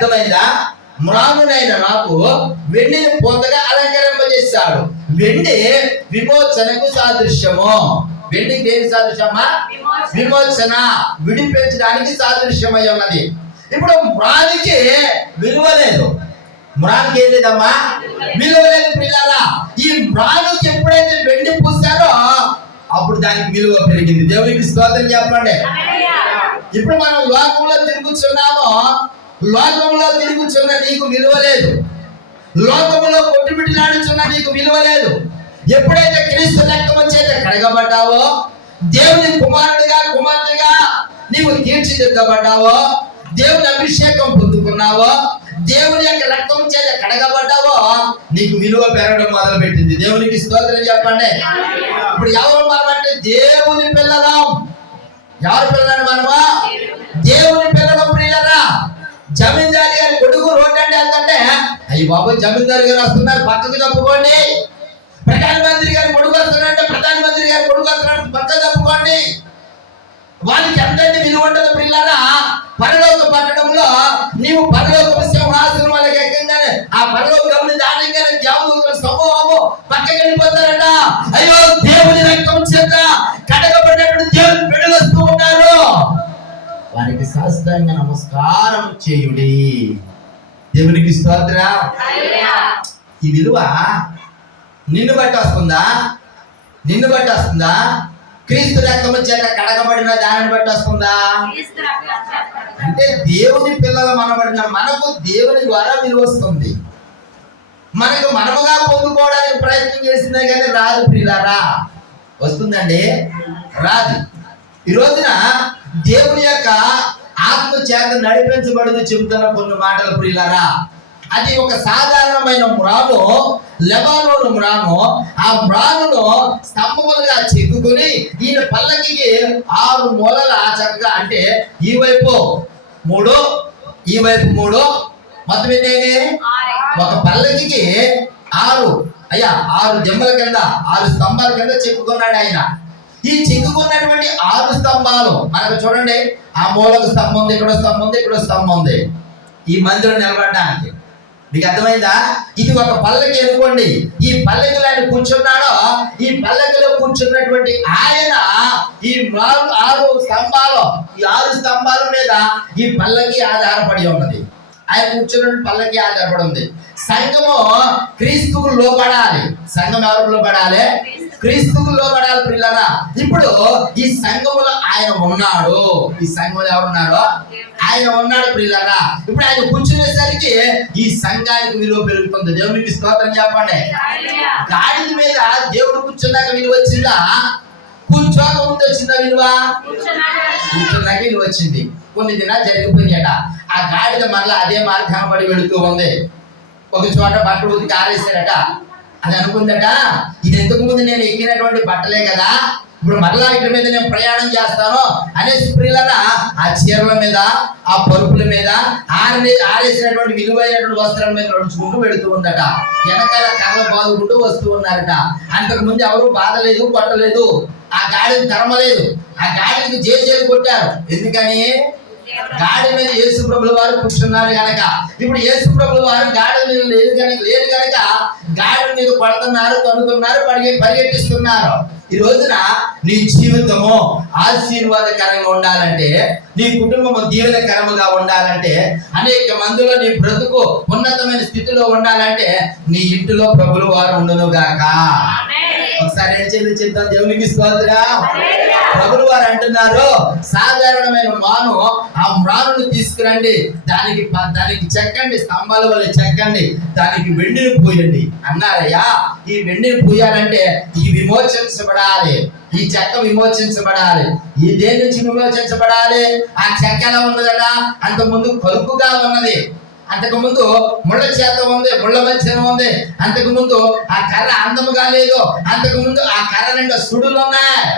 అర్థమైందా? మ్రానునైన నాకు వెండిని పొందగా అలంకరింపజేశాడు వెండి విమోచనకు సాదృశ్యము. వెండి దేని సాదృశ్యమా విమోచన. విడిపించడానికి సాదృశ్యమై ఉన్నది. ఇప్పుడు మ్రానికి విలువ లేదు. మ్రానికి ఏం లేదమ్మా? విలువ లేదు పిల్లరా. ఈ మ్రానికి ఎప్పుడైతే వెండి పూసారో అప్పుడు దానికి విలువ పెరిగింది. దేవునికి స్తోత్రం చెప్పండి. ఇప్పుడు మనం లోకంలో తిరుగుతున్నామో లోకంలో తిరుగుచున్న నీకు విలువ లేదు. లోకంలో కొట్టుమిటిలాడుచున్న నీకు విలువ లేదు. ఎప్పుడైతే క్రీస్తు రక్తం చేత కడగబడ్డావో దేవుని కుమారుడిగా కుమార్తెగా నీవు తీర్చిదిద్దబడ్డావో దేవుని అభిషేకం పొందుకున్నావో దేవుని యొక్క రక్తం చేత కడగబడ్డావో నీకు విలువ పెరగడం మొదలు పెట్టింది దేవునికి స్తోత్రం చెప్పండి. ఇప్పుడు ఎవరు మనం అంటే దేవుని పిల్లలం? ఎవరు పిల్లలు మనమా? దేవుని జమీందారి గారి కొడుకు రోడ్డు అంటే వెళ్తుంటే అయ్యి బాబు జమీందారు గారు వస్తున్నారు పక్కకు తప్పుకోండి. ప్రధానమంత్రి గారి కొడుకు వస్తున్నారంటే ప్రధానమంత్రి గారి కొడుకు వస్తున్నాడు పక్కకు తప్పుకోండి. వాళ్ళకి ఎంతైతే విలువ ఉంటుందో పిల్లరా? పరలోక పట్టడంలో నీవు పరలోక సింహాసనం వాళ్ళకి ఎక్కగానే ఆ పరలోకంని దానిగానే దేవుడు సమూహము పక్కకి వెళ్ళిపోతారట. అయ్యో దేవుని శాస్త్రంగా నమస్కారం చేయుడి. దేవునికి స్తోత్ర. ఈ విలువ నిన్ను బట్టి వస్తుందా? నిన్ను బట్టి వస్తుందా? క్రీస్తు రక్తము చేత కడగబడిన దానిని బట్టి వస్తుందా. అంటే దేవుని పిల్లలు మనబడిన మనకు దేవుని ద్వారా విలువ వస్తుంది. మనకు మనముగా పొందుకోవడానికి ప్రయత్నం చేసినా కానీ రాదు ప్రియులారా. వస్తుందండి? రాదు. ఈ రోజున దేవుని యొక్క ఆత్మ చేత నడిపించబడుతూ చెబుతున్న కొన్ని మాటలు ప్రియులారా. అది ఒక సాధారణమైన మ్రాను లెబానోను మ్రాను ఆ మ్రానును స్తంభములుగా చెక్కుకొని ఈయన పల్లకి ఆరు మూలల చక్కగా అంటే ఈ వైపు మూడు ఈ వైపు మూడు. మొత్తం ఎన్ని ఒక పల్లకి ఆరు. అయ్యా ఆరు జమ్మల కింద ఆరు స్తంభాల కింద చెప్పుకున్నాడు ఆయన. ఈ చిక్కుకున్నటువంటి ఆరు స్తంభాలు. మనకు చూడండి ఆ మూలకు స్తంభం ఉంది ఇక్కడ స్తంభం ఉంది ఇక్కడ స్తంభం ఉంది. ఈ మందిరం నిలబడడానికి. మీకు అర్థమైందా? ఇది ఒక పల్లకి ఎదుకోండి ఈ పల్లకిలో ఆయన కూర్చున్నాడో ఈ పల్లకిలో కూర్చున్నటువంటి ఆయన ఈ ఆరు స్తంభాలు ఈ ఆరు స్తంభాల మీద ఈ పల్లకి ఆధారపడి ఉన్నది. ఆయన కూర్చున్న పల్లకి ఆధారపడి ఉంది. సంఘము క్రీస్తుకు లోబడాలి. సంఘం ఎవరు లోబడాలి? క్రీస్తుకు లోబడాలి. పిల్లరా ఇప్పుడు ఈ సంఘములో ఆయన ఉన్నాడు. ఈ సంఘంలో ఎవరున్నారో ఆయన ఉన్నాడు ప్రియులరా ఇప్పుడు ఆయన కూర్చునేసరికి ఈ సంఘానికి విలువ పెరుగుతుంది. దేవునికి స్తోత్రం చెప్పండి. గాడిద మీద దేవుడు కూర్చున్నాక విలువ వచ్చిందా? కూర్చోక ముందు వచ్చిందా విలువ. కూర్చున్నాక విలువ వచ్చింది. కొన్ని దినాలు జరిగిపోయినాయట. ఆ గాడిద మరలా అదే మార్గాన్ని పడి వెళుతూ ఉంది. ఒక చోట బట్టలు ఉతికి అది అనుకుందట? ఇది ఇంతకు ముందు నేను ఎక్కినటువంటి బట్టలే కదా? ఇప్పుడు మరలా ఇట్ల మీద నేను ప్రయాణం చేస్తాను అనే స్త్రీలన ఆ చీరల మీద ఆ పరుపుల మీద ఆరి ఆరేసినటువంటి విలువైనటువంటి వస్త్రం మీద నడుచుకుంటూ వెళుతూ ఉందట. వెనకాల కర్రలు బాదుకుంటూ వస్తూ ఉన్నారట. అంతకు ముందు ఎవరు బాధలేదు కొట్టలేదు. ఆ గాడిని తరమలేదు. ఆ గాడికి జేజేలు కొట్టారు. ఎందుకని? గాడి మీద యేసు ప్రభుల వారు కూర్చున్నారు గనక. ఇప్పుడు యేసు ప్రభుల వారు గాడి మీద లేదు కనుక లేదు కనుక గాడి మీద పడుతున్నారు తన్నుతున్నారు పరిగె పరిగెట్టిస్తున్నారు ఈ రోజున నీ జీవితము ఆశీర్వాదకరంగా ఉండాలంటే నీ కుటుంబము దీవెనకరముగా ఉండాలంటే అనేక మందిలో నీ బ్రతుకు ఉన్నతమైన స్థితిలో ఉండాలంటే నీ ఇంటిలో ప్రభుల వారు ఉండును గాక ఏం చేద్దాం చేద్దాం దేవునికి స్తోత్రం. ప్రభులు వారు అంటున్నారు సాధారణమైన మాను ఆ మ్రానుని తీసుకురండి. దానికి దానికి చెక్కండి స్తంభాల వల్ల చెక్కండి. దానికి వెండిని పూయండి. అన్నారయ్యా ఈ వెండిని పూయాలంటే ఈ విమోచించబడాలి. ఈ చెక్క విమోచించబడాలి. ఈ దేని నుంచి విమోచించబడాలి? ఆ చెక్క ఎలా ఉన్నదట? అంత ముందు కరుకుగా ఉన్నది. అంతకు ముందు ముళ్ళ చేత ఉంది ముళ్ళ మధ్యన ఉంది. అంతకు ముందు ఆ కర్ర అందముగా లేదు. అంతకు ముందు ఆ కర్ర నిండా సుడులు ఉన్నాయి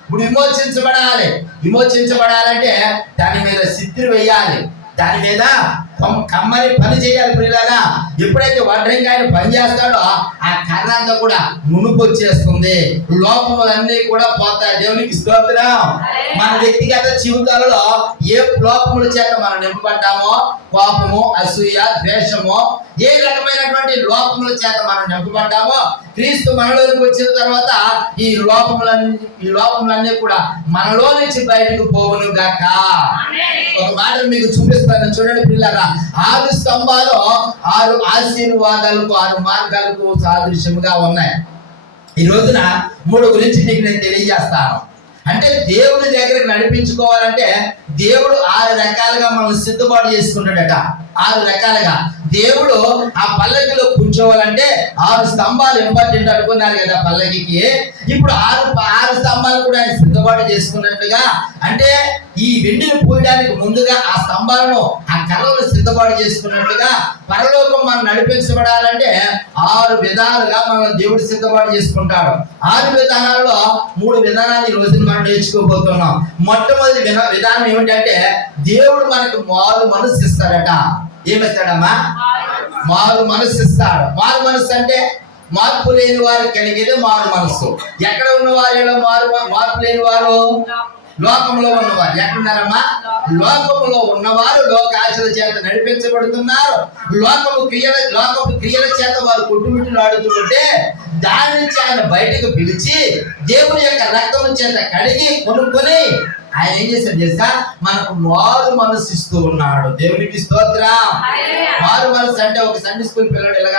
ఇప్పుడు విమోచించబడాలి. విమోచించబడాలంటే దాని మీద సిద్ధి వేయాలి. దాని మీద కమ్మని పని చేయాలి ప్రియులారా ఎప్పుడైతే వడ్రంగి ఆయన పని చేస్తాడో ఆ కర్ర అంతా కూడా మునుపు వచ్చేస్తుంది. లోపములన్నీ కూడా పోతాయి. దేవునికి స్తోత్రం. మన వ్యక్తిగత జీవితాలలో ఏ లోపముల చేత మనం నింపబడ్డామో కోపము అసూయ ద్వేషము ఏ రకమైనటువంటి లోపముల చేత మనం నింపబడ్డామో క్రీస్తు మనలోనికి వచ్చిన తర్వాత ఈ లోపములన్నీ ఈ లోపములన్నీ కూడా మనలో నుంచి బయటకు పోవును గాక ఒక మాట మీకు చూపిస్తాను. చూడండి పిల్లరా. ఆరు స్తంభాలు ఆరు ఆశీర్వాదాలకు ఆరు మార్గాలకు సాదృశ్యముగా ఉన్నాయి. ఈ రోజున మూడు గురించి నీకు నేను తెలియజేస్తాను. అంటే దేవుని దగ్గరికి నడిపించుకోవాలంటే దేవుడు ఆరు రకాలుగా మనం సిద్ధపాటు చేసుకుంటాడట. ఆరు రకాలుగా. దేవుడు ఆ పల్లకిలో కూర్చోవాలంటే ఆరు స్తంభాలు ఇంపార్టెంట్ అనుకున్నారు కదా పల్లకికి. ఇప్పుడు ఆరు ఆరు స్తంభాలు కూడా ఆయన సిద్ధపాటు చేసుకున్నట్లుగా అంటే ఈ వెండిని పూయడానికి ముందుగా ఆ స్తంభాలను ఆ కర్రలను సిద్ధపాటు చేసుకున్నట్లుగా పరలోకం మనం నడిపించబడాలంటే ఆరు విధాలుగా మనం దేవుడు సిద్ధపాటు చేసుకుంటాడు. ఆరు విధానాల్లో మూడు విధానాలు ఈ రోజున మనం నేర్చుకోబోతున్నాం. మొట్టమొదటి విధానం విధానం ఏమిటంటే దేవుడు మనకు మారు మనసు ఇస్తాడట. ఏమిస్తాడమ్మా? మారు మనసు ఇస్తాడు. మారు మనసు అంటే మార్పు లేని వారు కలిగేది మారు మనసు ఎక్కడ ఉన్న వారిలో మారు మార్పు లేని వారు? లోకంలో ఉన్నవారు. ఎక్కడున్నారమ్మా? లోకములో ఉన్నవారు లోకాశల చేత నడిపించబడుతున్నారు. లోకము క్రియల లోకపు క్రియల చేత వారు కొట్టుమిట్టులాడుతుంటే దాని నుంచి ఆయన బయటకు పిలిచి దేవుని యొక్క రక్తం చేత కడిగి కొనుక్కొని ఆయన ఏం చేశాడు తెలుసా? మనకు మారు మనసు ఇస్తూ ఉన్నాడు. దేవునికి స్తోత్రం. మారు మనసు అంటే ఒక సండే స్కూల్ పిల్లడు ఇలాగా